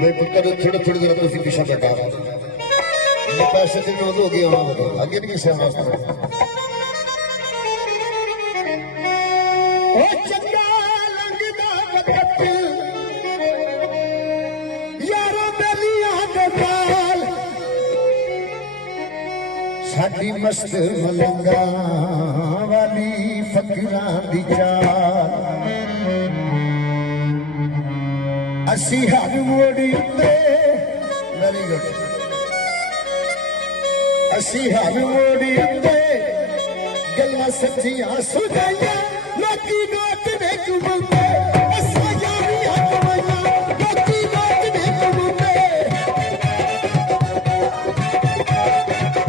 मैं पुत्र थोड़ी थोड़ी देर में पीछा चका मैं पैसे से जो हो गया होना आगे नहीं किसी वास्ते ओ चंगा लंगदा कपट यारो बेलिया दे पाल साडी मस्त मलंगा वाली फकीरां दी चाल असी हर मोड़ी पे वेरी गुड असी हर मोड़ी पे गल्लां सच्चियां सुनाइयां लोकी नोट ने कमांदे असा यारियां कमाइयां लोकी नोट ने कमांदे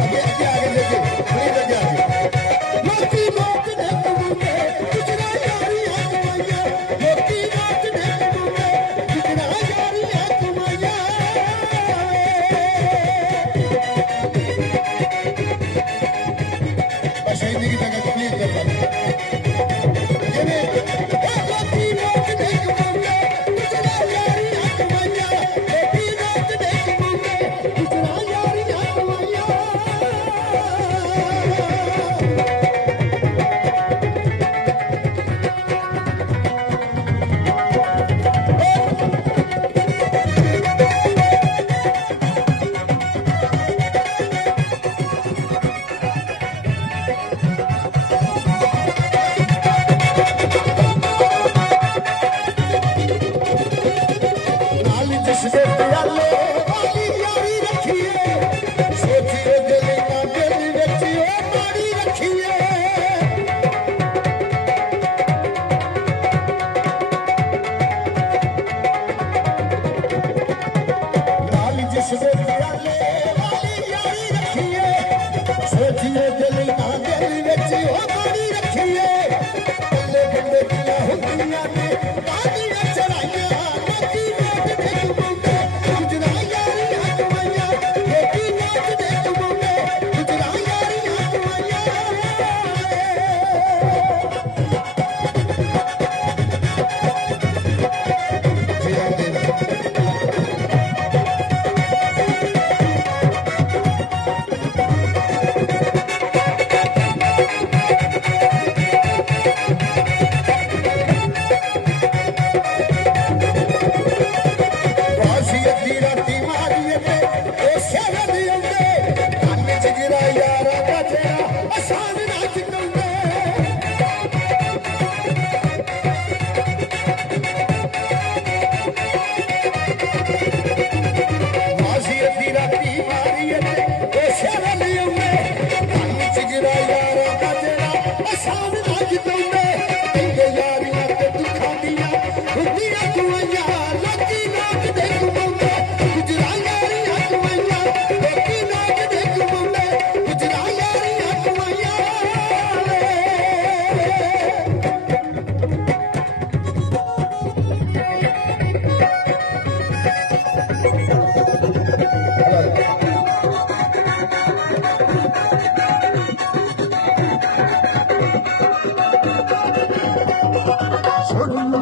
आगे लेके प्लीज आगे लोकी नोट ने कमांदे गुजरा यारियां कमाइयां लोकी नोट ने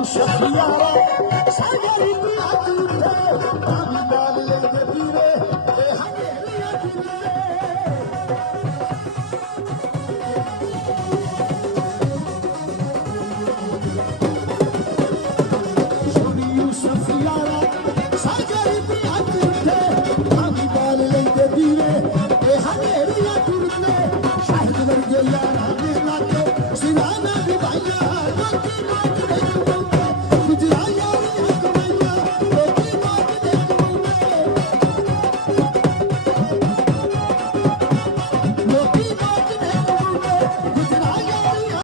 Shakira,